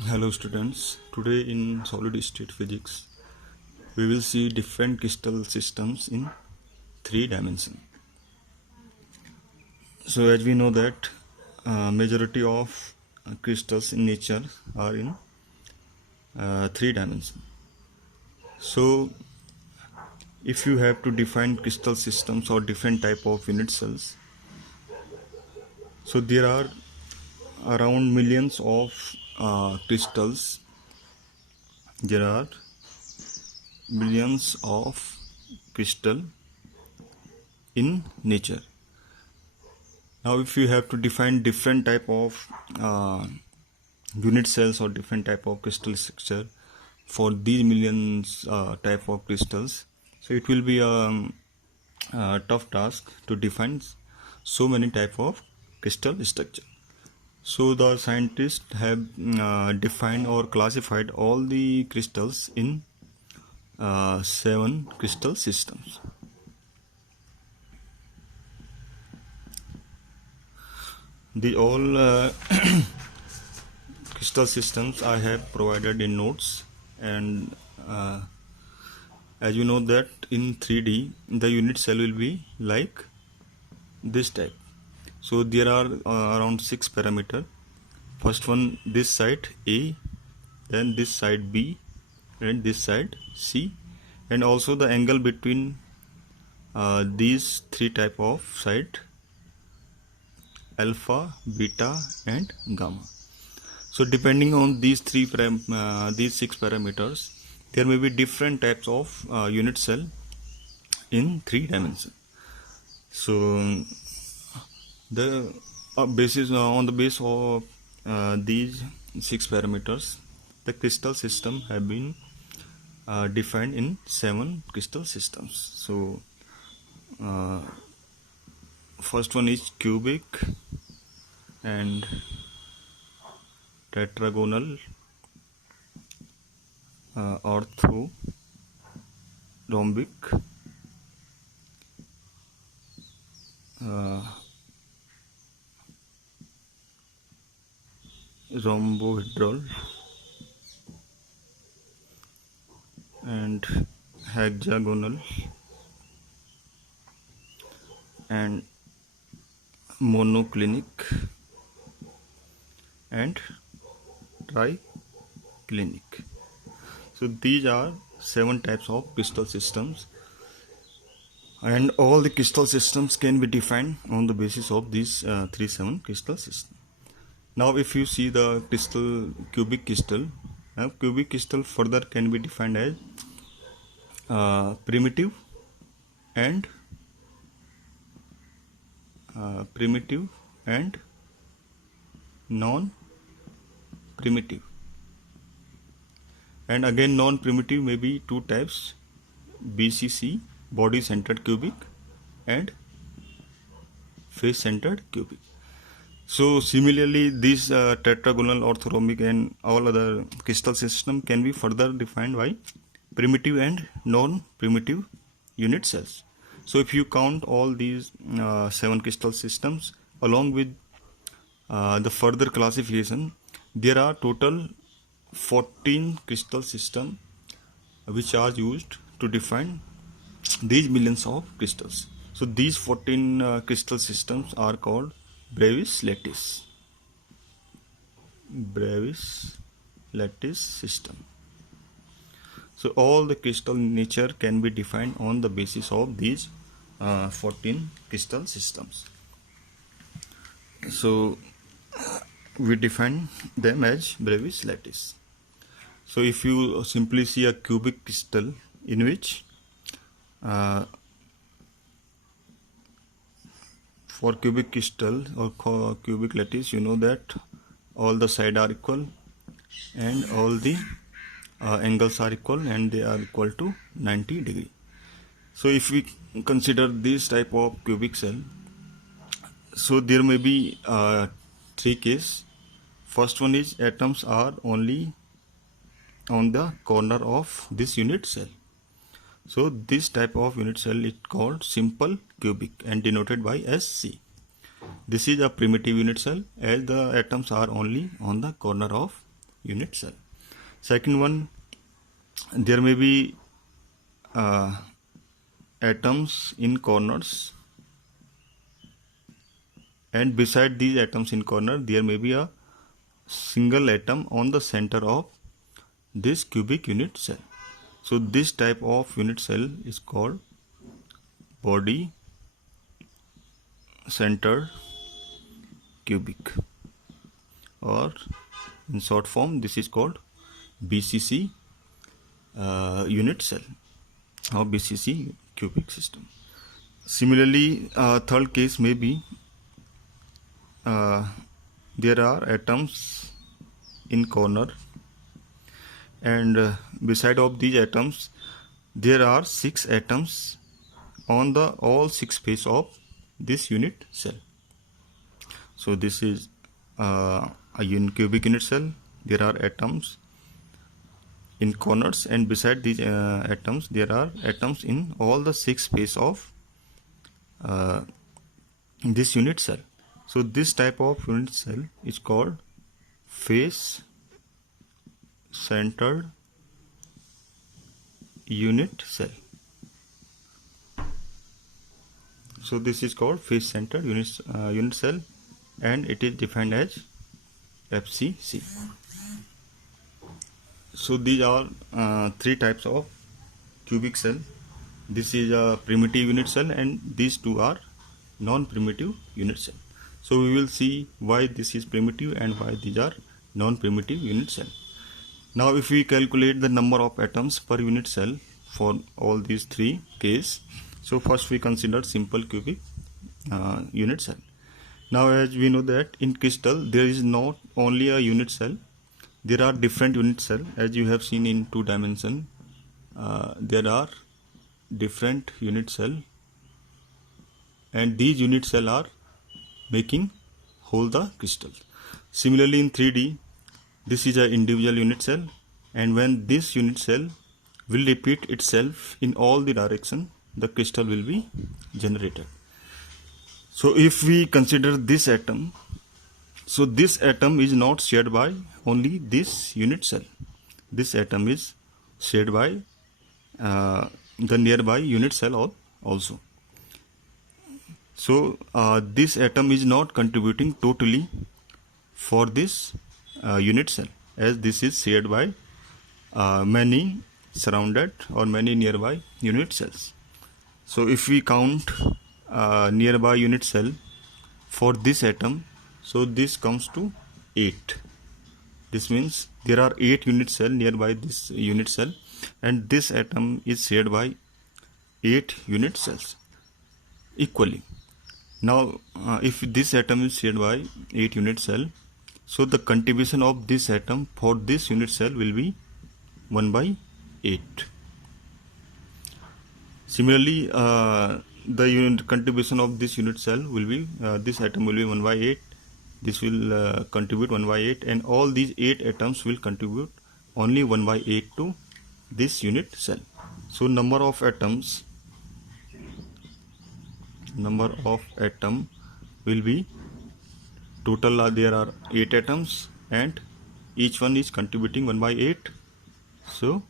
Hello students, today in solid state physics we will see different crystal systems in 3 dimensions. So as we know that majority of crystals in nature are in 3 dimensions. So if you have to define crystal systems or different type of unit cells, so there are around millions of crystals. There are millions of crystal in nature. Now if you have to define different type of unit cells or different type of crystal structure for these millions type of crystals, so it will be a tough task to define so many type of crystal structure. So the scientists have defined or classified all the crystals in 7 crystal systems. The all crystal systems I have provided in notes, and as you know that in 3D the unit cell will be like this type. So there are around 6 parameter. First one, this side A, then this side B, and this side C, and also the angle between these 3 type of side, alpha, beta and gamma. So depending on these 6 parameters, there may be different types of unit cell in 3 dimensions. So the basis on the base of these 6 parameters, the crystal system have been defined in 7 crystal systems. So first one is cubic and tetragonal, orthorhombic, rhombohedral and hexagonal and monoclinic and triclinic. So these are 7 types of crystal systems, and all the crystal systems can be defined on the basis of these 7 crystal systems. Now if you see the cubic crystal, cubic crystal further can be defined as primitive and non-primitive. And again non-primitive may be 2 types, BCC, body centered cubic, and face centered cubic. So similarly these tetragonal, orthorhombic and all other crystal system can be further defined by primitive and non-primitive unit cells. So if you count all these 7 crystal systems along with the further classification, there are total 14 crystal systems which are used to define these millions of crystals. So these 14 crystal systems are called Bravais lattice system. So all the crystal in nature can be defined on the basis of these 14 crystal systems. So we define them as Bravais lattice. So if you simply see a cubic crystal in which for cubic crystal or cubic lattice, you know that all the sides are equal and all the angles are equal and they are equal to 90 degree. So if we consider this type of cubic cell, so there may be 3 cases. First one is atoms are only on the corner of this unit cell. So this type of unit cell is called simple cubic and denoted by SC. This is a primitive unit cell as the atoms are only on the corner of unit cell. Second one, there may be atoms in corners, and beside these atoms in corner there may be a single atom on the center of this cubic unit cell. So this type of unit cell is called body centered cubic, or in short form this is called BCC unit cell or BCC cubic system. Similarly, third case may be there are atoms in corner, and beside of these atoms there are 6 atoms on the all 6 face of this unit cell. So this is a cubic unit cell. There are atoms in corners, and beside these atoms there are atoms in all the 6 face of this unit cell. So this type of unit cell is called face centered unit cell. So this is called face centered unit cell, and it is defined as FCC. So these are 3 types of cubic cell. This is a primitive unit cell, and these 2 are non-primitive unit cell. So we will see why this is primitive and why these are non-primitive unit cell. Now if we calculate the number of atoms per unit cell for all these 3 cases, so first we consider simple cubic unit cell. Now as we know that in crystal there is not only a unit cell, there are different unit cell. As you have seen in 2 dimension, there are different unit cell, and these unit cell are making whole the crystal. Similarly in 3D, this is an individual unit cell, and when this unit cell will repeat itself in all the direction, the crystal will be generated. So if we consider this atom, so this atom is not shared by only this unit cell. This atom is shared by the nearby unit cell also. So this atom is not contributing totally for this unit cell, as this is shared by many surrounded or many nearby unit cells. So if we count nearby unit cell for this atom, so this comes to 8. This means there are 8 unit cell nearby this unit cell, and this atom is shared by 8 unit cells equally. Now if this atom is shared by 8 unit cell, so the contribution of this atom for this unit cell will be 1 by 8. Similarly, the unit contribution of this unit cell will be this atom will be 1 by 8. This will contribute 1 by 8, and all these 8 atoms will contribute only 1 by 8 to this unit cell. So number of atom will be total there are 8 atoms, and each one is contributing 1 by 8. So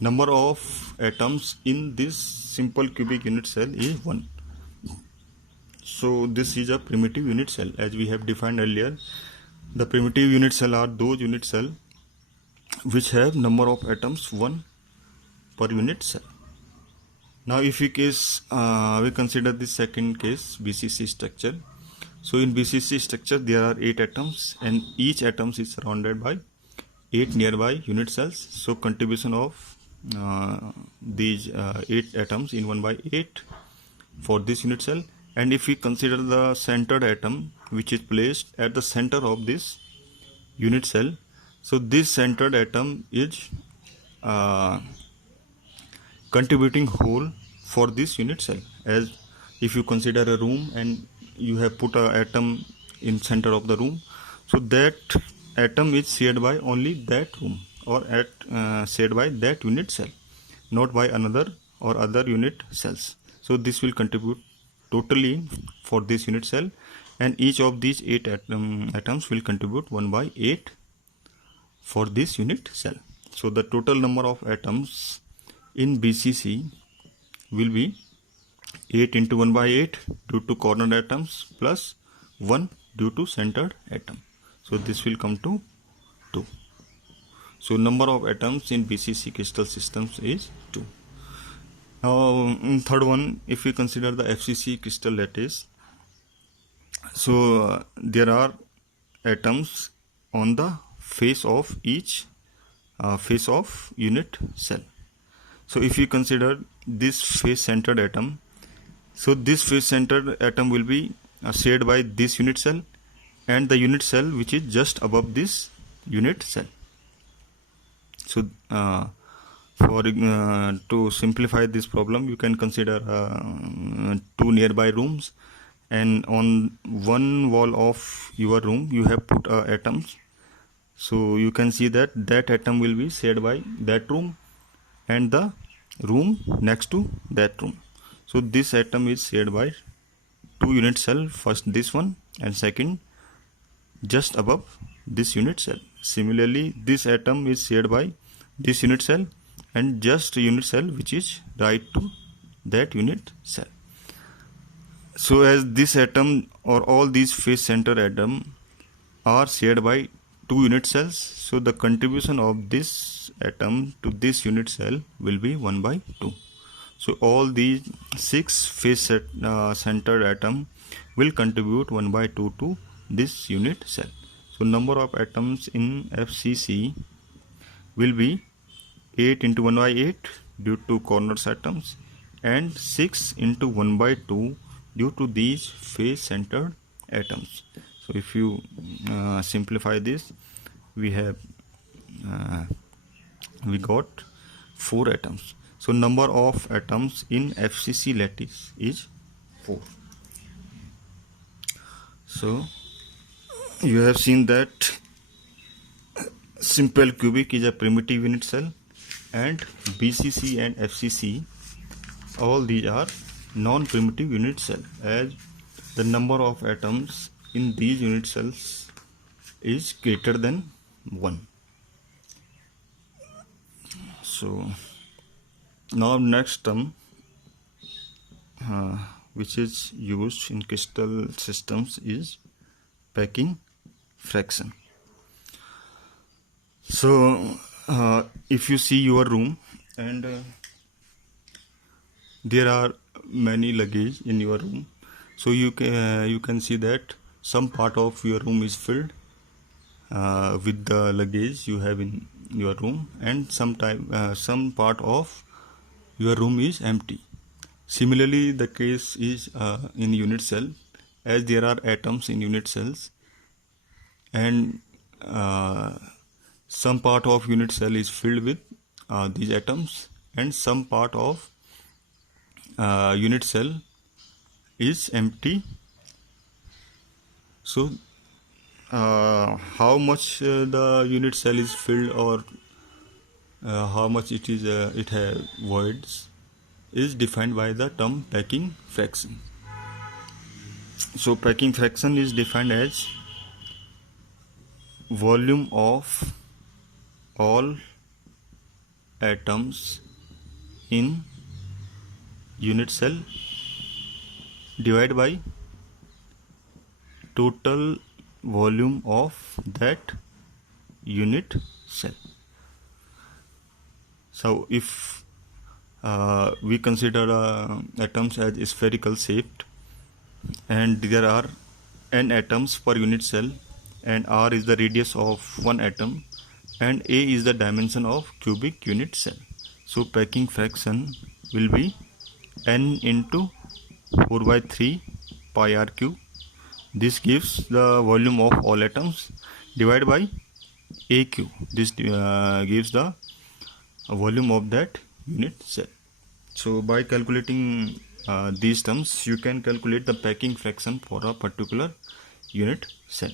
number of atoms in this simple cubic unit cell is 1. So this is a primitive unit cell. As we have defined earlier, the primitive unit cell are those unit cell which have number of atoms 1 per unit cell. Now if we consider the second case, BCC structure. So in BCC structure there are 8 atoms, and each atom is surrounded by 8 nearby unit cells. So contribution of these 8 atoms in 1 by 8 for this unit cell. And if we consider the centered atom which is placed at the center of this unit cell, so this centered atom is contributing whole for this unit cell. As if you consider a room and you have put an atom in center of the room, so that atom is shared by only that room, or shared by that unit cell, not by another or other unit cells. So this will contribute totally for this unit cell, and each of these 8 atoms will contribute 1 by 8 for this unit cell. So the total number of atoms in BCC will be 8 into 1 by 8 due to corner atoms plus 1 due to centered atom. So this will come to 2. So number of atoms in BCC crystal systems is 2. Now third one, if we consider the FCC crystal lattice, so there are atoms on the face of each face of unit cell. So if we consider this face centered atom, so this face centered atom will be shared by this unit cell and the unit cell which is just above this unit cell. So to simplify this problem, you can consider two nearby rooms, and on one wall of your room you have put atoms. So you can see that atom will be shared by that room and the room next to that room. So this atom is shared by two unit cell, first this one and second just above this unit cell. Similarly, this atom is shared by this unit cell and just unit cell which is right to that unit cell. So as this atom or all these face center atom are shared by two unit cells, so the contribution of this atom to this unit cell will be 1 by 2. So all these 6 face centered atom will contribute 1 by 2 to this unit cell. So number of atoms in FCC will be 8 into 1 by 8 due to corners atoms and 6 into 1 by 2 due to these face centered atoms. So if you simplify this, we got 4 atoms. So number of atoms in FCC lattice is 4. So you have seen that simple cubic is a primitive unit cell, and BCC and FCC, all these are non-primitive unit cell, as the number of atoms in these unit cells is greater than 1. So now next term which is used in crystal systems is packing fraction. So if you see your room and there are many luggage in your room, so you can see that some part of your room is filled with the luggage you have in your room, and some part of your room is empty. Similarly, the case is in unit cell, as there are atoms in unit cells, and some part of unit cell is filled with these atoms, and some part of unit cell is empty. So how much the unit cell is filled, or how much it has voids, is defined by the term packing fraction. So packing fraction is defined as volume of all atoms in unit cell divided by total volume of that unit cell. So if we consider atoms as spherical shaped, and there are n atoms per unit cell, and r is the radius of one atom, and a is the dimension of cubic unit cell. So packing fraction will be n into 4 by 3 pi r cube. This gives the volume of all atoms divided by a cube. This gives the volume of that unit cell. So by calculating these terms, you can calculate the packing fraction for a particular unit cell.